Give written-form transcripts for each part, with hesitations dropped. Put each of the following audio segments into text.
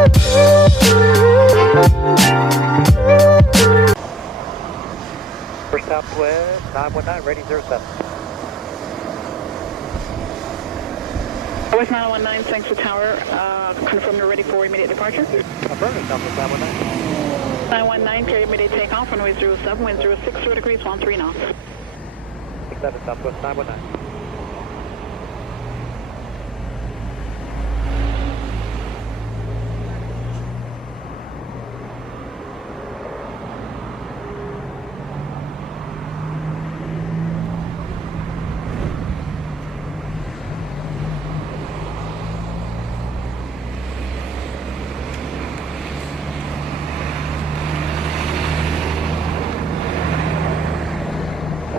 For Southwest 919, ready 07. West 919, thanks for tower. Confirm you're ready for immediate departure. Affirmative, Southwest 919. 919, clear immediate takeoff, runway 07, wind 06, 0 degrees, 13 knots. 67, Southwest 919.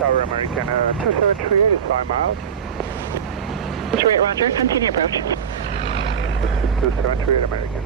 Tower American 2738 is 5 miles. 38, roger. Continue approach. 2738 American.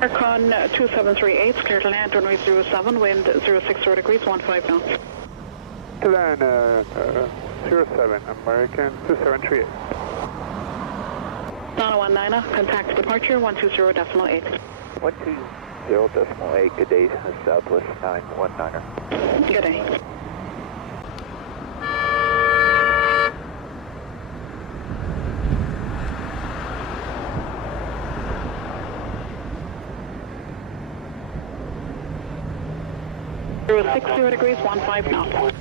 Aircon 2738, clear to land, runway 07, wind 06, 0 degrees, 15 knots. To land 07 American 2738. 919, contact departure 120.8. 120.8, good day, Southwest 919er. Good day. Zero 60 degrees, 15 knots.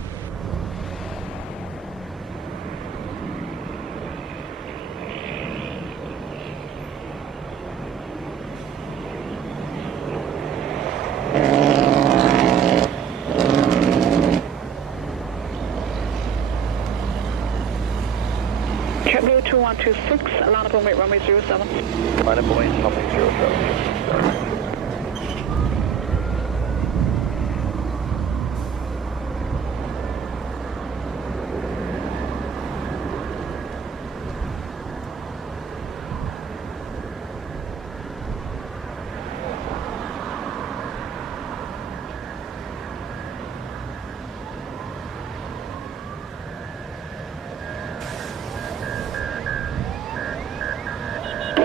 JetBlue 2126, line up on weight runway 07. Line up on weight runway 07.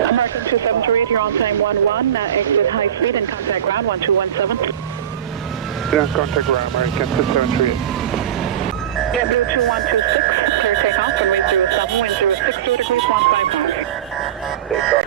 American 2738, you're on time 11, exit high speed and contact ground 1217. Then contact ground American 2738. JetBlue 2126, clear takeoff, runway 07, wind 06, 0 degrees, 15 knots. Takeoff.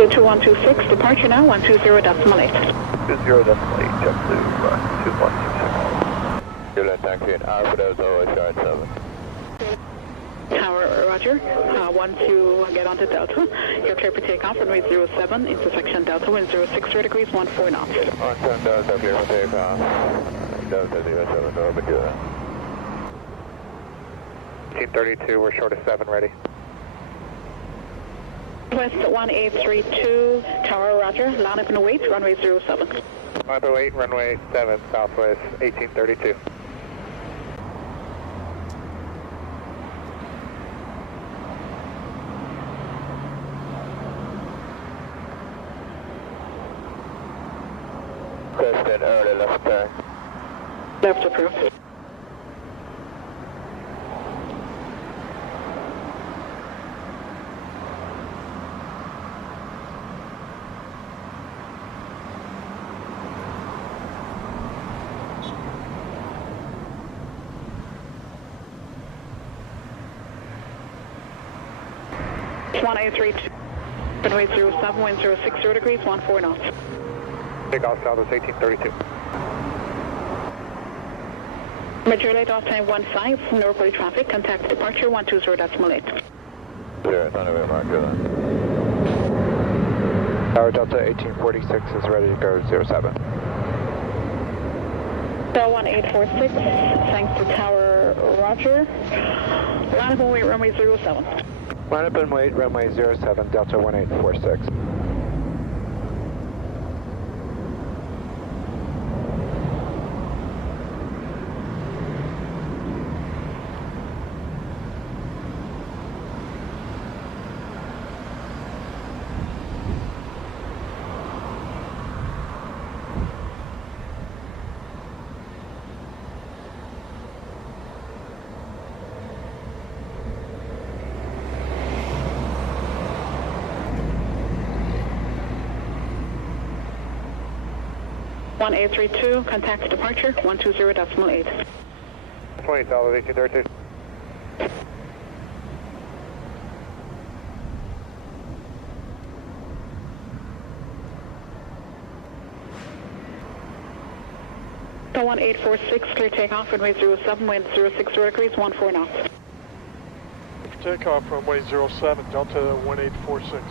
So 2126, departure now 120.8. 20.8, JetBlue 2126. You're left taxi an hour for those OS yard 7. Tower, roger. Once you get onto Delta, you're clear for takeoff, runway 07, intersection Delta, wind 06, 0 degrees, 14 knots. On time Delta, clear for takeoff. Delta 07, over to 1832, we're short of 7, ready. West 1832, Tower, roger. Line up and wait, runway 07. Line up 8, runway 7, Southwest 1832. left and early left turn. Left approved. It's 1832, runway 07, wind 060 degrees, 14 knots. Takeoff Southwest 1832. Major late off time 15, no reported traffic, contact departure 120.8. Sure, Thunderbird Mark, good on. Tower Delta 1846 is ready to go 07. Bell 1846, thanks to Tower Roger. Line up and wait, runway 07. Line up and wait, runway 07, Delta 1846. One 1832, contact departure 120.8. 20 Southwest 1832. So 1846, clear takeoff, runway 07, wind 060 degrees, 14 knots. Takeoff runway 07, Delta 1846.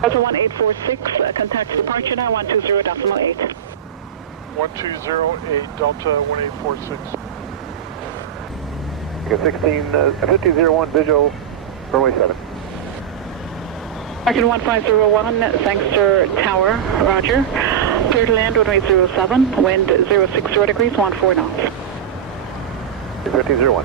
Delta 1846, contact departure now 120.8. 1208, Delta 1846. Okay, 1501 visual, runway 7. Marking 1501, thanks to Tower, Roger. Clear to land, runway 07, wind 060 degrees, 14 knots. 1501.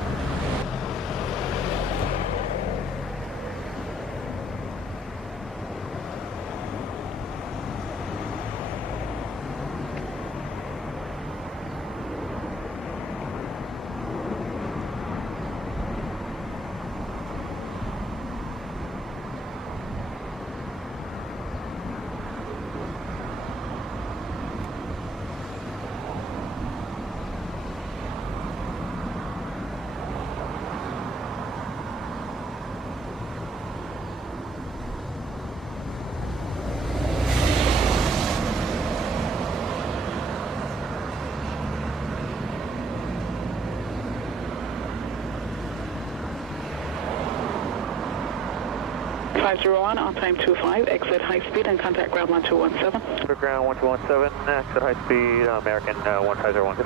On time 25, exit high speed and contact ground 1217. For ground 1217, exit high speed, American 1501.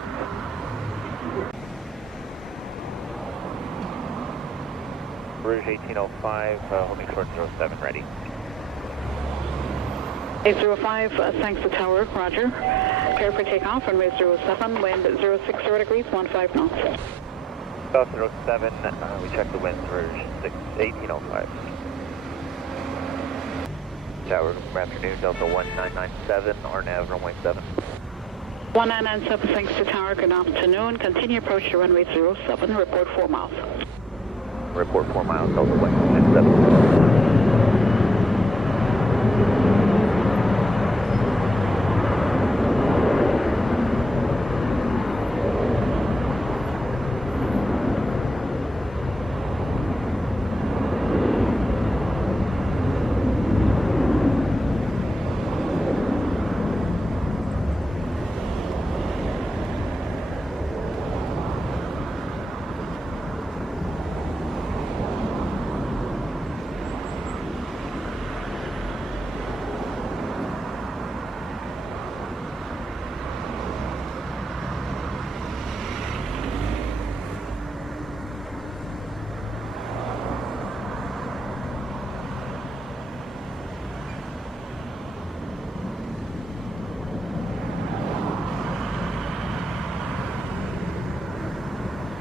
Rouge 1805, holding short 07, ready. 805, thanks to Tower, Roger. Clear for takeoff, runway 07, wind 060 degrees, 15 knots. South 07, we check the winds, Rouge 1805. Tower, good afternoon, Delta 1997, RNAV, runway 7. 1997, thanks to Tower, good afternoon. Continue approach to runway 07, report 4 miles. Report 4 miles, Delta 1997.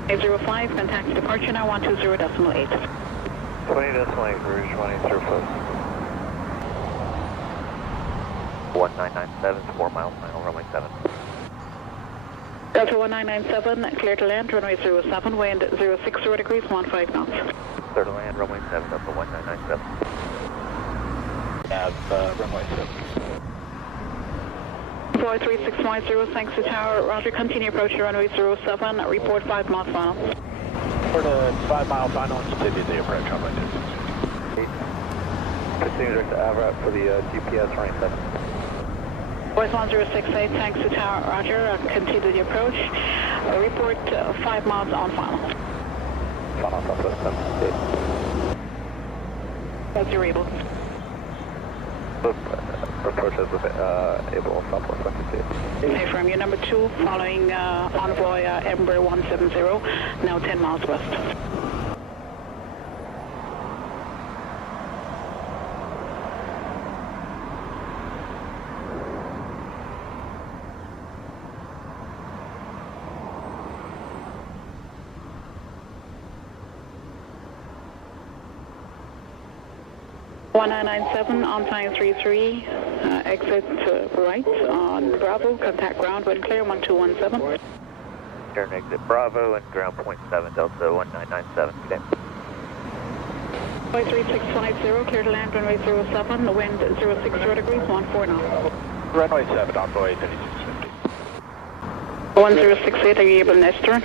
805, contact departure now 120.8. 20.8, rouge 1805. 1997, 4 miles, final runway 7. Delta 1997, clear to land, runway 07, wind 060 degrees, 15 knots. Clear to land, runway 7, Delta 1997. Runway 7. Boy 3650, thanks to tower, roger, continue approaching runway 07, report 5 miles final. For the 5 mile final, continue the approach runway 6. Continue direct to AVRAP for the GPS runway 7. Voice 1068, thanks to tower, roger, continue the approach, report 5 miles on final. Final Southwest 78. As you're able. Approaches with able Southwest 78. Okay, from your number 2, following Envoy Embraer 170, now 10 miles west. One 997 on time 33, exit right on Bravo, contact ground when clear 1217. Turn exit Bravo and ground point 7, Delta 1997, okay. Boy 3650, clear to land runway 07, wind 060 degrees, 14 knots. Runway 7, envoy 3650. 1068, are you able to nest turn?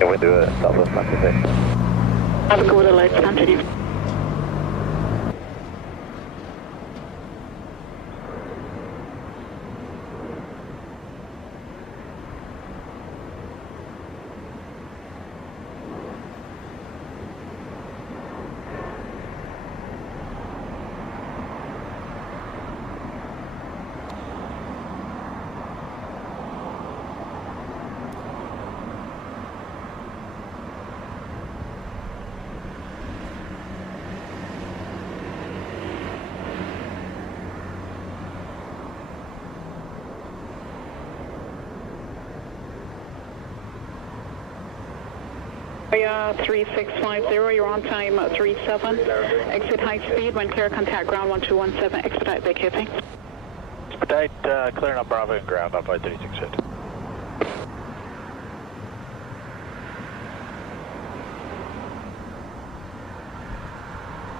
Yeah, we do a Southwest 78. Have a go with the lights, continue. Area 3650, you're on time 37. Exit high speed, when clear, contact ground 1217, expedite vacating. Expedite, clearing up Bravo and ground, envoy 3650.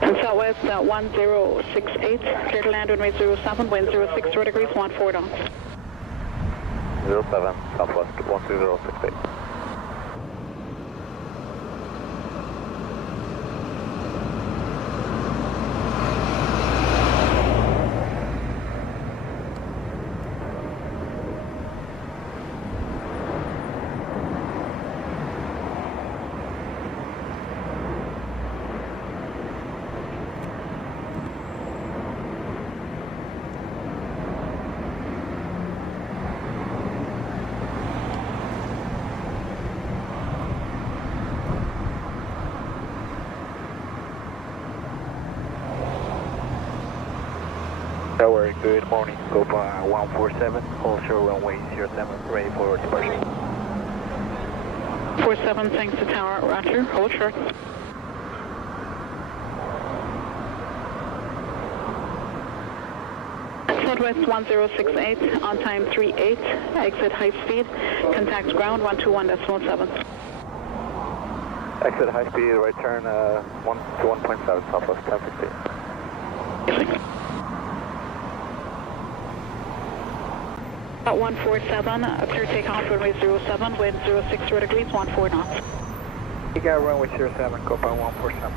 And Southwest 1068, clear to land runway 07, wind 060 degrees, 14 knots. 07, Southwest 12068. Tower, good morning, Copa 147, hold short runway 07, ready for departure. 47, thanks to tower, roger, hold short. Southwest 1068, on time 38, exit high speed, contact ground 121.7. Exit high speed, right turn 1 to 1.7, Southwest 1068. At 147, clear takeoff runway 07, wind 060 degrees, 14 knots. You got runway 07, Copa 147.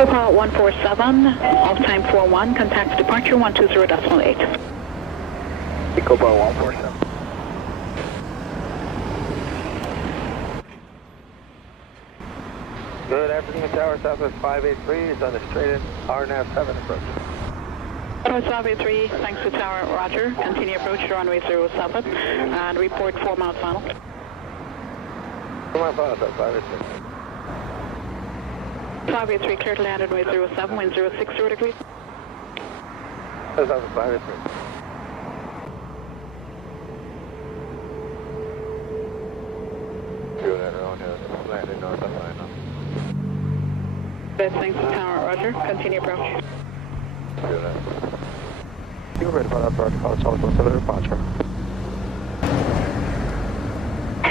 Copa 147, off time 41, contact departure 120.8. Copa 147. Good afternoon, Tower Southwest 583 is on the straight-in RNAV 7 approach. Southwest 583, thanks to Tower, roger. Continue approach to runway 07 and report 4 miles final. 4 miles final, 583. 583, clear to land runway 07, wind 060 degrees. Southwest 583. Good afternoon, landing north of line. Thanks to Tower, roger. Continue approach. You're ready for that protocol, Southwest to the departure.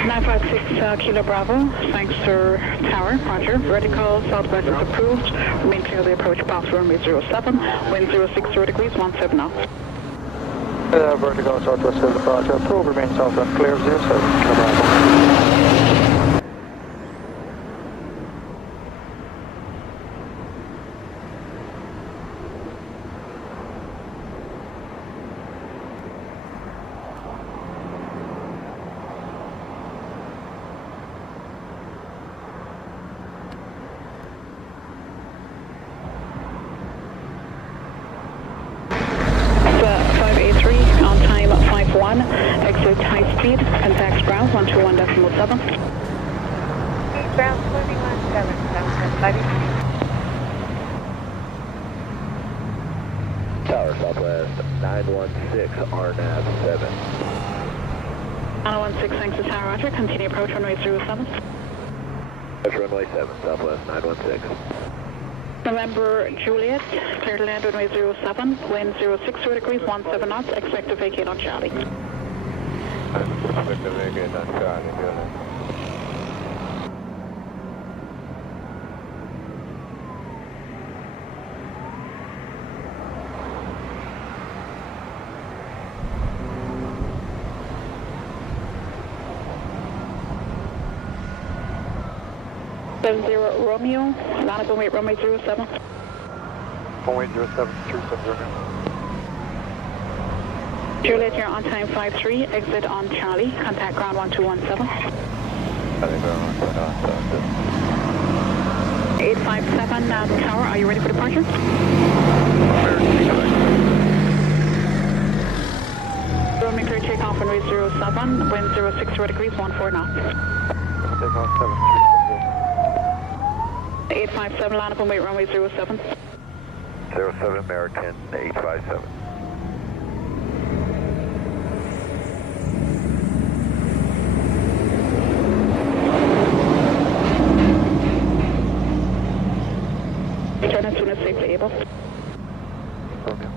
956 Kilo Bravo, thanks sir, Tower, roger. Vertical Southwest is approved. Remain clear of the approach path runway 07, wind 060 degrees, 17 knots. Vertical Southwest to the departure, approved, remain southwest clear 07, Kilo Bravo. 583, on time 51, exit high speed, contact ground 121.7. Ground 21.7, Tower Southwest 916 RNAV 7. 916, thanks to Tower, roger. Continue approach runway 07. That's runway 7, Southwest 916. November Juliet, clear to land runway 07, wind 060 degrees, 17 knots, expect to vacate on Charlie. Expect to vacate on Charlie, good. Romeo, line up and wait, runway 07. Runway 07, 370. Juliet, you're on time 53, exit on Charlie, contact ground 1217. 857 Tower, are you ready for departure? Romeo clear takeoff runway 07, wind 060 degrees, 14 knots. Takeoff 7, 857 line up and wait, runway 07. 07 American 857. Return as soon as safely able. Romeo.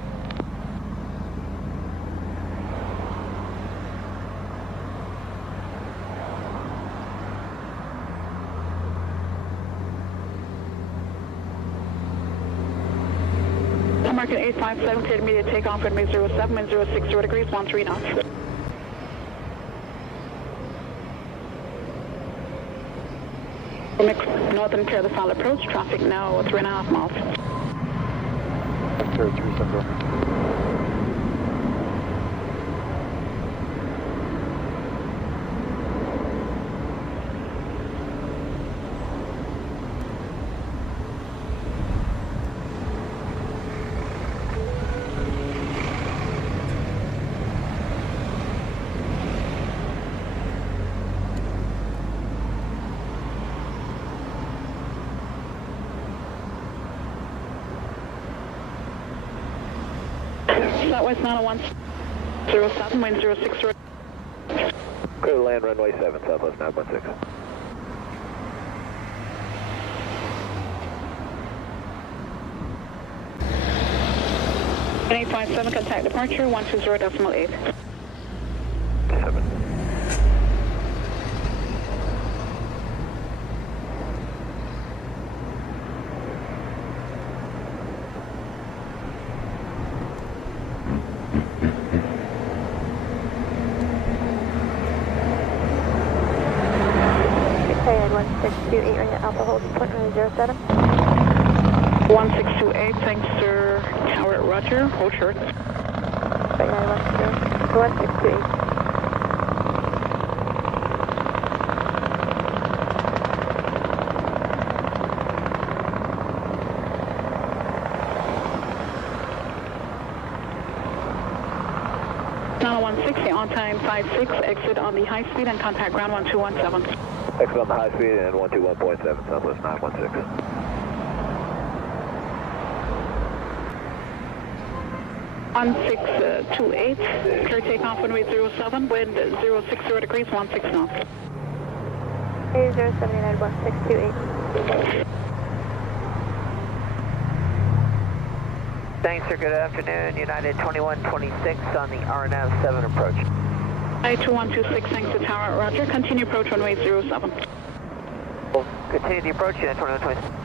American 857, clear immediate takeoff, runway 07, wind 060 degrees, 13 knots. Northern clear the final approach, traffic now 3.5 miles. Clear 370. Southwest 90107, wind 060. Clear to land runway 7, Southwest 916. And 857, contact departure 120.8. 7. Cleared 1628 right now, Alpha holding point runway 07. 1628, thanks sir. Tower Roger, hold short. 1628. Now 160 on time 56, exit on the high speed and contact ground 1217. Exit on the high speed and 121.7, Southwest 916. On 628, clear takeoff runway 07, wind 060 degrees, 16 knots. 079 1628. Thanks, sir. Good afternoon. United 2126 on the RNAV 7 approach. I-2126, thanks to Tower Roger. Continue approach runway 07. We'll continue the approach, United 2126.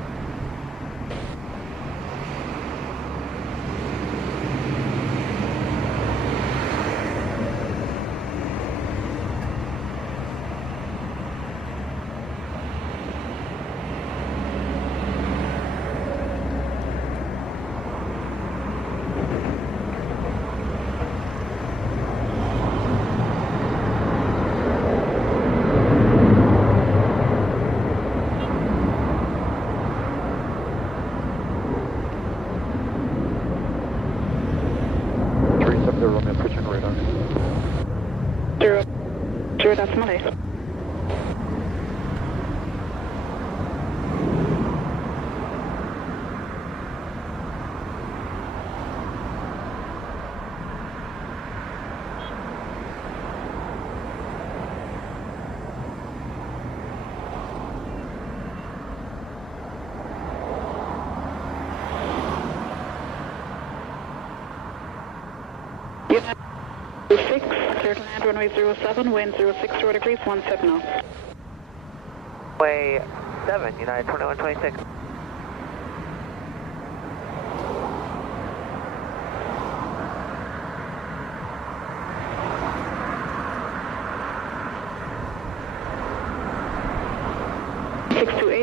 Sure, that's Malay. Unit 6, clear to land runway 07, wind 060 degrees, 17 knots. Way 7, United 2126.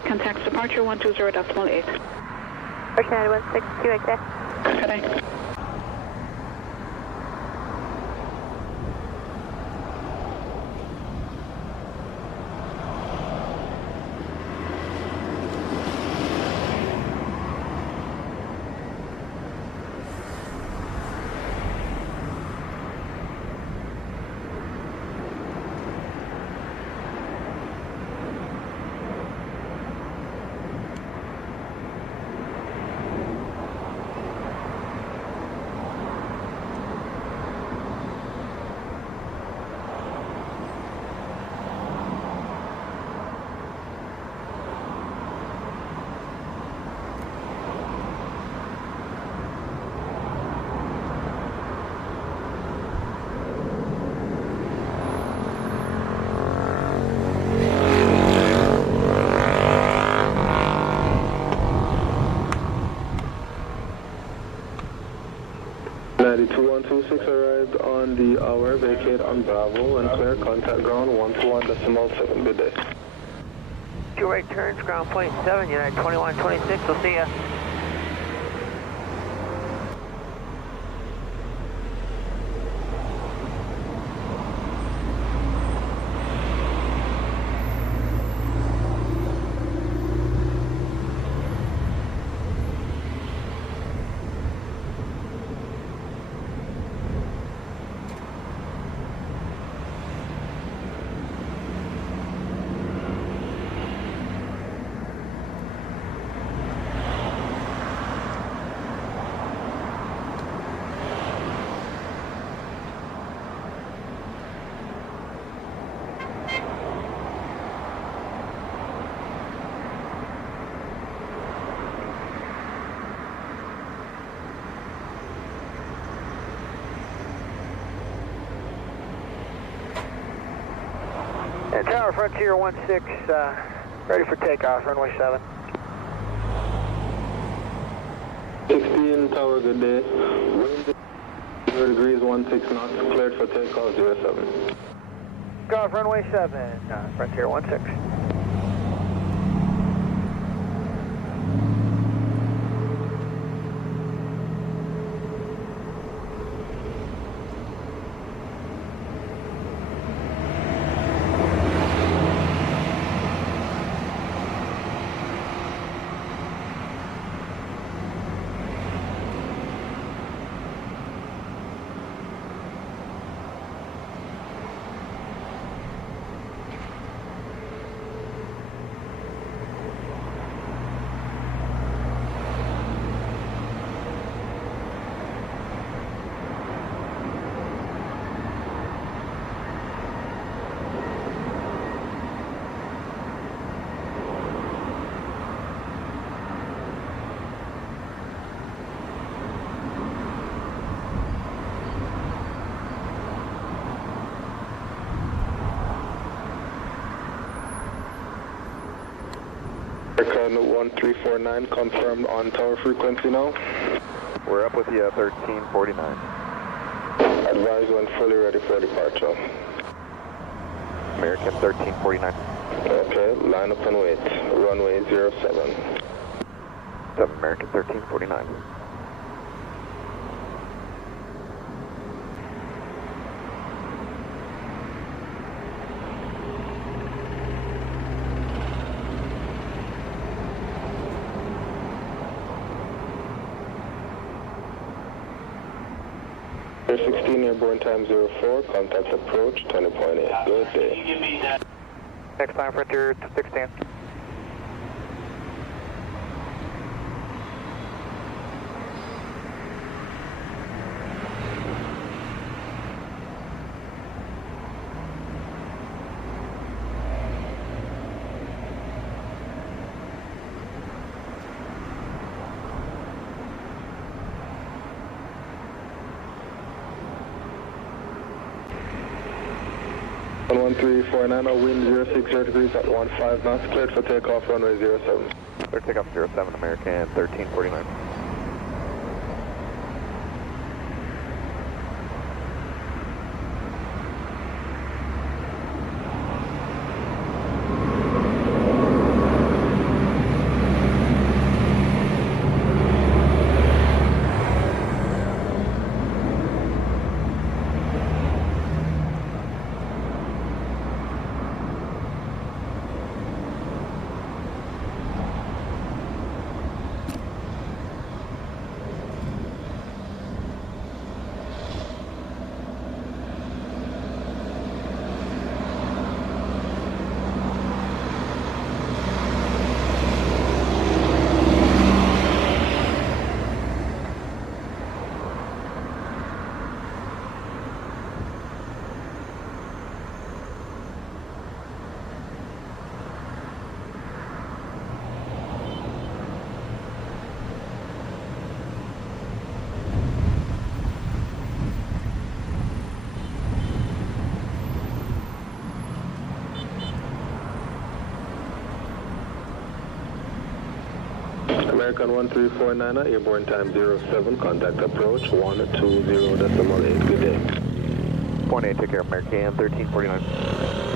Contacts departure 120.8. First 162 exact. Good day. United 2126 arrived on the hour, vacate on Bravo and clear, contact ground 121.7. Good day. Two right turns, ground point 7, United 2126, we'll see ya. Tower Frontier 16, ready for takeoff, runway 7. 16 Tower, good day. Wind 0 degrees, 16 knots, cleared for takeoff 07. Takeoff, runway 7, Frontier 16. American 1349 confirmed on tower frequency now. We're up with you, 1349. Advise when fully ready for departure. American 1349. Okay, line up and wait. Runway 07. 7 American 1349. Air 16, airborne time 04, contact approach 20.8. Good day. Next time, Frontier 16. On 1349, wind 060 degrees at 15 knots, cleared for takeoff, runway 07. Clear takeoff 07 American 1349. American 1349, airborne time 07, contact approach 120.8. Good day. 0.8, take care, American 1349.